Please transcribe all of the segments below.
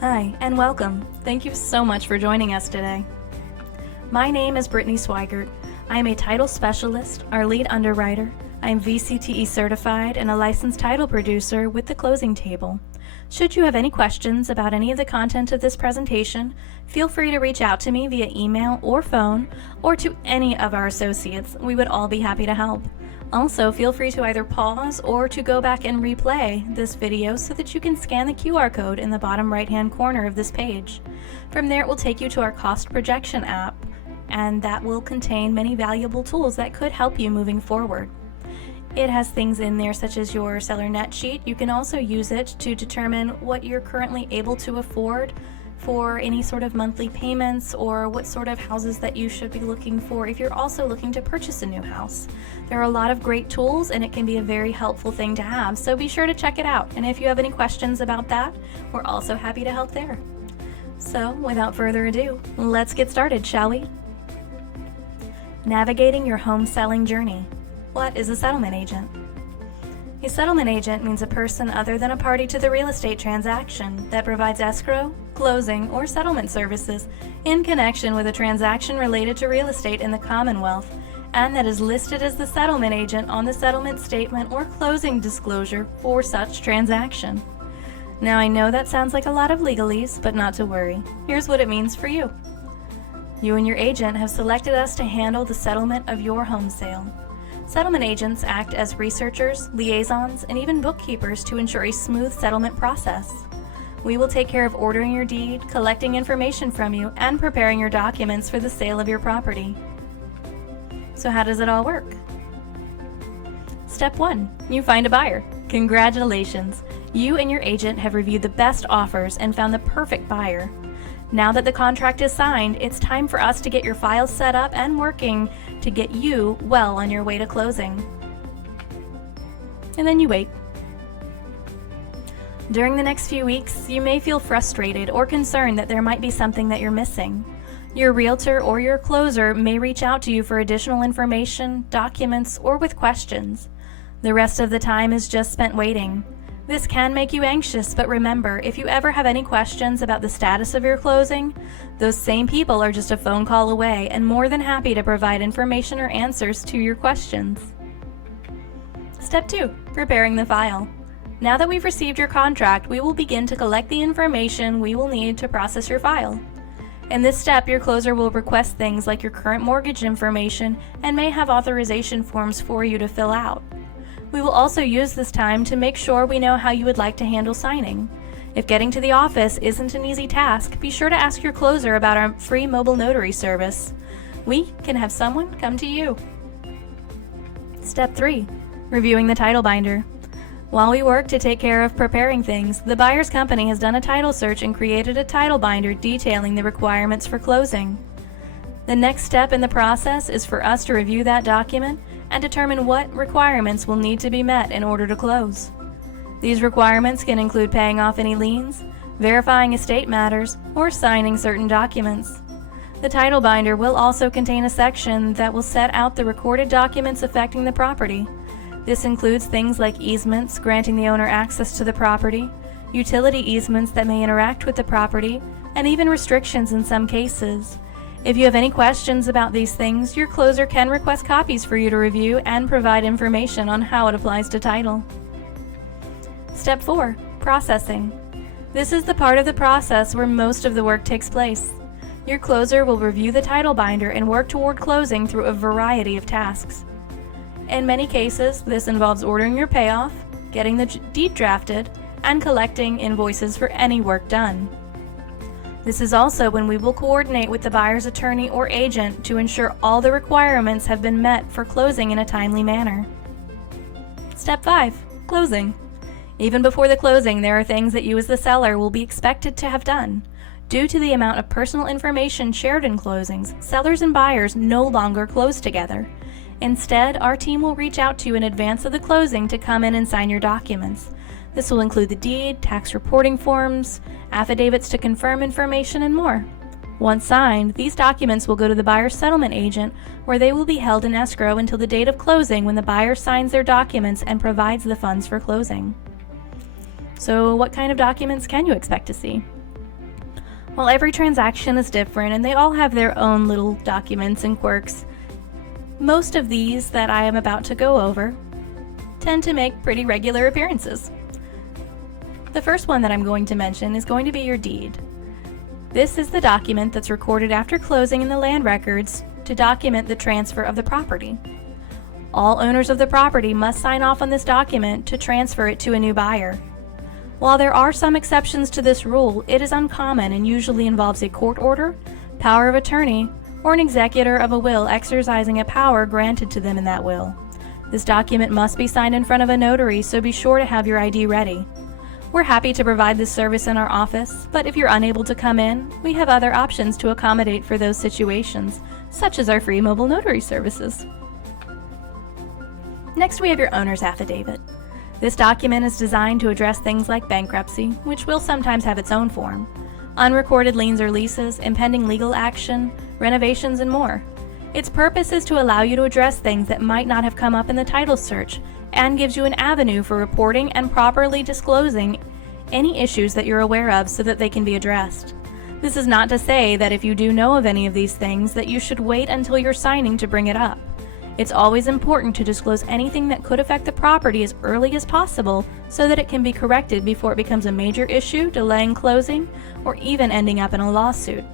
Hi, and welcome. Thank you so much for joining us today. My name is Brittany Swigert. I am a title specialist, our lead underwriter. I am VCTE certified and a licensed title producer with the Closing Table. Should you have any questions about any of the content of this presentation, feel free to reach out to me via email or phone, or to any of our associates. We would all be happy to help. Also, feel free to either pause or to go back and replay this video so that you can scan the QR code in the bottom right-hand corner of this page. From there, it will take you to our cost projection app, and that will contain many valuable tools that could help you moving forward. It has things in there such as your seller net sheet. You can also use it to determine what you're currently able to afford for any sort of monthly payments, or what sort of houses that you should be looking for if you're also looking to purchase a new house. There are a lot of great tools, and it can be a very helpful thing to have, so be sure to check it out. And if you have any questions about that, we're also happy to help there. So without further ado, let's get started, shall we? Navigating your home selling journey. What is a settlement agent? A settlement agent means a person other than a party to the real estate transaction that provides escrow, closing, or settlement services in connection with a transaction related to real estate in the Commonwealth, and that is listed as the settlement agent on the settlement statement or closing disclosure for such transaction. Now, I know that sounds like a lot of legalese, but not to worry. Here's what it means for you. You and your agent have selected us to handle the settlement of your home sale. Settlement agents act as researchers, liaisons, and even bookkeepers to ensure a smooth settlement process. We will take care of ordering your deed, collecting information from you, and preparing your documents for the sale of your property. So how does it all work? Step 1. You find a buyer. Congratulations! You and your agent have reviewed the best offers and found the perfect buyer. Now that the contract is signed, it's time for us to get your files set up and working to get you well on your way to closing. And then you wait. During the next few weeks, you may feel frustrated or concerned that there might be something that you're missing. Your realtor or your closer may reach out to you for additional information, documents, or with questions. The rest of the time is just spent waiting. This can make you anxious, but remember, if you ever have any questions about the status of your closing, those same people are just a phone call away and more than happy to provide information or answers to your questions. Step 2. Preparing the file. Now that we've received your contract, we will begin to collect the information we will need to process your file. In this step, your closer will request things like your current mortgage information and may have authorization forms for you to fill out. We will also use this time to make sure we know how you would like to handle signing. If getting to the office isn't an easy task, be sure to ask your closer about our free mobile notary service. We can have someone come to you. Step 3. Reviewing the title binder. While we work to take care of preparing things, the buyer's company has done a title search and created a title binder detailing the requirements for closing. The next step in the process is for us to review that document and determine what requirements will need to be met in order to close. These requirements can include paying off any liens, verifying estate matters, or signing certain documents. The title binder will also contain a section that will set out the recorded documents affecting the property. This includes things like easements granting the owner access to the property, utility easements that may interact with the property, and even restrictions in some cases. If you have any questions about these things, your closer can request copies for you to review and provide information on how it applies to title. Step 4. Processing. This is the part of the process where most of the work takes place. Your closer will review the title binder and work toward closing through a variety of tasks. In many cases, this involves ordering your payoff, getting the deed drafted, and collecting invoices for any work done. This is also when we will coordinate with the buyer's attorney or agent to ensure all the requirements have been met for closing in a timely manner. Step 5. Closing. Even before the closing, there are things that you as the seller will be expected to have done. Due to the amount of personal information shared in closings, sellers and buyers no longer close together. Instead, our team will reach out to you in advance of the closing to come in and sign your documents. This will include the deed, tax reporting forms, affidavits to confirm information, and more. Once signed, these documents will go to the buyer's settlement agent, where they will be held in escrow until the date of closing, when the buyer signs their documents and provides the funds for closing. So what kind of documents can you expect to see? While every transaction is different and they all have their own little documents and quirks, most of these that I am about to go over tend to make pretty regular appearances. The first one that I'm going to mention is going to be your deed. This is the document that's recorded after closing in the land records to document the transfer of the property. All owners of the property must sign off on this document to transfer it to a new buyer. While there are some exceptions to this rule, it is uncommon and usually involves a court order, power of attorney, or an executor of a will exercising a power granted to them in that will. This document must be signed in front of a notary, so be sure to have your ID ready. We're happy to provide this service in our office, but if you're unable to come in, we have other options to accommodate for those situations, such as our free mobile notary services. Next, we have your owner's affidavit. This document is designed to address things like bankruptcy, which will sometimes have its own form, unrecorded liens or leases, impending legal action, renovations, and more. Its purpose is to allow you to address things that might not have come up in the title search and gives you an avenue for reporting and properly disclosing any issues that you're aware of so that they can be addressed. This is not to say that if you do know of any of these things that you should wait until you're signing to bring it up. It's always important to disclose anything that could affect the property as early as possible so that it can be corrected before it becomes a major issue, delaying closing, or even ending up in a lawsuit.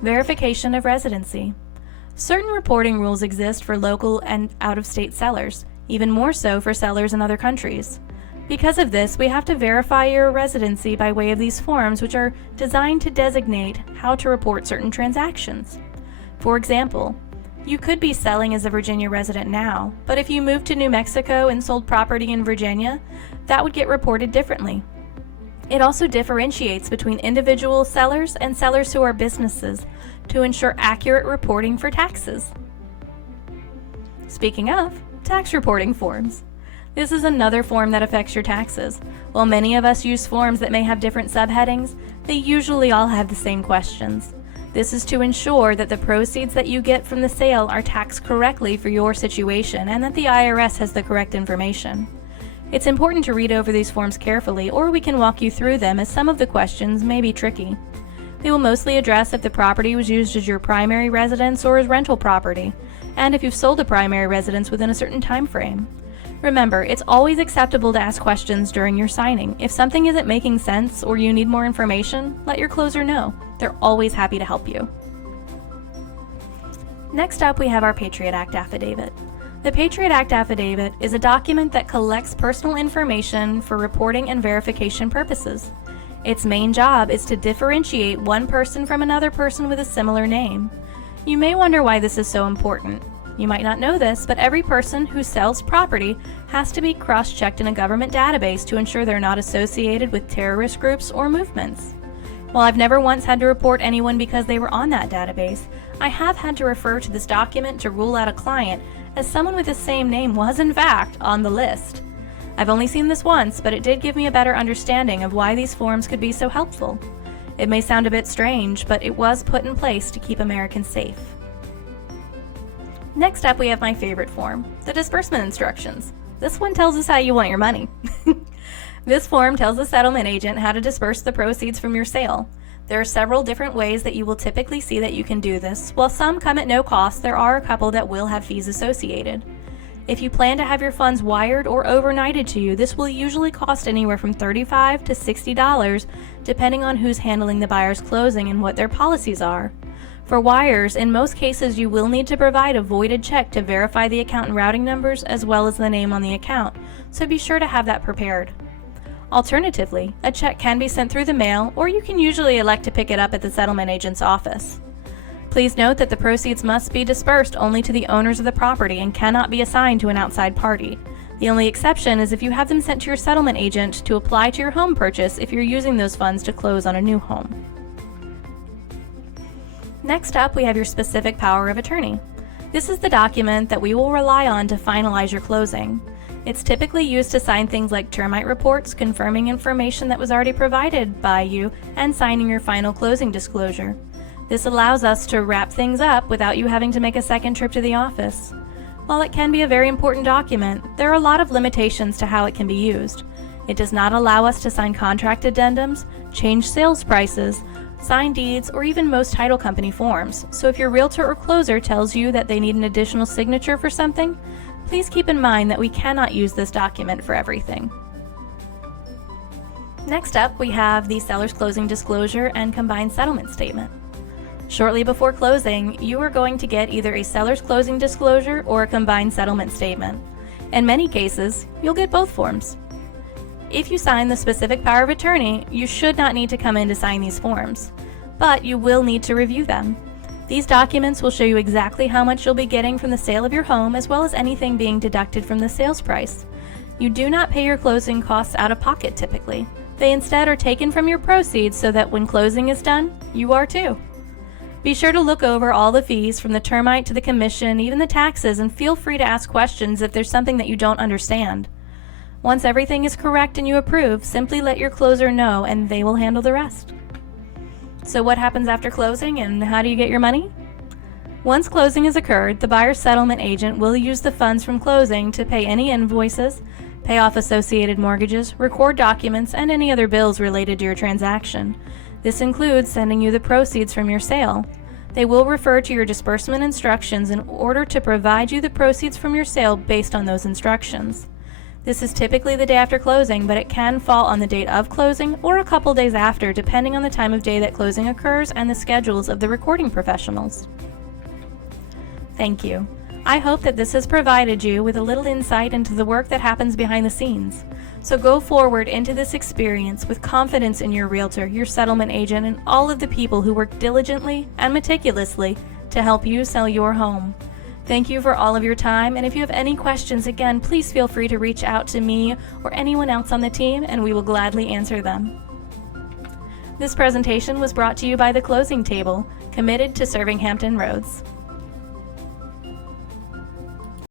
Verification of residency. Certain reporting rules exist for local and out-of-state sellers, even more so for sellers in other countries. Because of this, we have to verify your residency by way of these forms, which are designed to designate how to report certain transactions. For example, you could be selling as a Virginia resident now, but if you moved to New Mexico and sold property in Virginia, that would get reported differently. It also differentiates between individual sellers and sellers who are businesses to ensure accurate reporting for taxes. Speaking of, tax reporting forms. This is another form that affects your taxes. While many of us use forms that may have different subheadings, they usually all have the same questions. This is to ensure that the proceeds that you get from the sale are taxed correctly for your situation and that the IRS has the correct information. It's important to read over these forms carefully, or we can walk you through them as some of the questions may be tricky. They will mostly address if the property was used as your primary residence or as rental property, and if you've sold a primary residence within a certain time frame. Remember, it's always acceptable to ask questions during your signing. If something isn't making sense or you need more information, let your closer know. They're always happy to help you. Next up, we have our Patriot Act affidavit. The Patriot Act affidavit is a document that collects personal information for reporting and verification purposes. Its main job is to differentiate one person from another person with a similar name. You may wonder why this is so important. You might not know this, but every person who sells property has to be cross-checked in a government database to ensure they're not associated with terrorist groups or movements. While I've never once had to report anyone because they were on that database, I have had to refer to this document to rule out a client as someone with the same name was in fact on the list. I've only seen this once, but it did give me a better understanding of why these forms could be so helpful. It may sound a bit strange, but it was put in place to keep Americans safe. Next up, we have my favorite form, the disbursement instructions. This one tells us how you want your money. This form tells the settlement agent how to disperse the proceeds from your sale. There are several different ways that you will typically see that you can do this. While some come at no cost, there are a couple that will have fees associated. If you plan to have your funds wired or overnighted to you, this will usually cost anywhere from $35 to $60, depending on who's handling the buyer's closing and what their policies are. For wires, in most cases you will need to provide a voided check to verify the account and routing numbers as well as the name on the account, so be sure to have that prepared. Alternatively, a check can be sent through the mail, or you can usually elect to pick it up at the settlement agent's office. Please note that the proceeds must be dispersed only to the owners of the property and cannot be assigned to an outside party. The only exception is if you have them sent to your settlement agent to apply to your home purchase if you're using those funds to close on a new home. Next up, we have your specific power of attorney. This is the document that we will rely on to finalize your closing. It's typically used to sign things like termite reports, confirming information that was already provided by you, and signing your final closing disclosure. This allows us to wrap things up without you having to make a second trip to the office. While it can be a very important document, there are a lot of limitations to how it can be used. It does not allow us to sign contract addendums, change sales prices, sign deeds, or even most title company forms. So if your realtor or closer tells you that they need an additional signature for something, please keep in mind that we cannot use this document for everything. Next up, we have the seller's closing disclosure and combined settlement statement. Shortly before closing, you are going to get either a seller's closing disclosure or a combined settlement statement. In many cases, you'll get both forms. If you sign the specific power of attorney, you should not need to come in to sign these forms, but you will need to review them. These documents will show you exactly how much you'll be getting from the sale of your home, as well as anything being deducted from the sales price. You do not pay your closing costs out of pocket typically. They instead are taken from your proceeds so that when closing is done, you are too. Be sure to look over all the fees from the termite to the commission, even the taxes, and feel free to ask questions if there's something that you don't understand. Once everything is correct and you approve, simply let your closer know and they will handle the rest. So what happens after closing and how do you get your money? Once closing has occurred, the buyer's settlement agent will use the funds from closing to pay any invoices, pay off associated mortgages, record documents, and any other bills related to your transaction. This includes sending you the proceeds from your sale. They will refer to your disbursement instructions in order to provide you the proceeds from your sale based on those instructions. This is typically the day after closing, but it can fall on the date of closing or a couple days after, depending on the time of day that closing occurs and the schedules of the recording professionals. Thank you. I hope that this has provided you with a little insight into the work that happens behind the scenes. So go forward into this experience with confidence in your realtor, your settlement agent, and all of the people who work diligently and meticulously to help you sell your home. Thank you for all of your time, and if you have any questions, again, please feel free to reach out to me or anyone else on the team, and we will gladly answer them. This presentation was brought to you by The Closing Table, committed to serving Hampton Roads.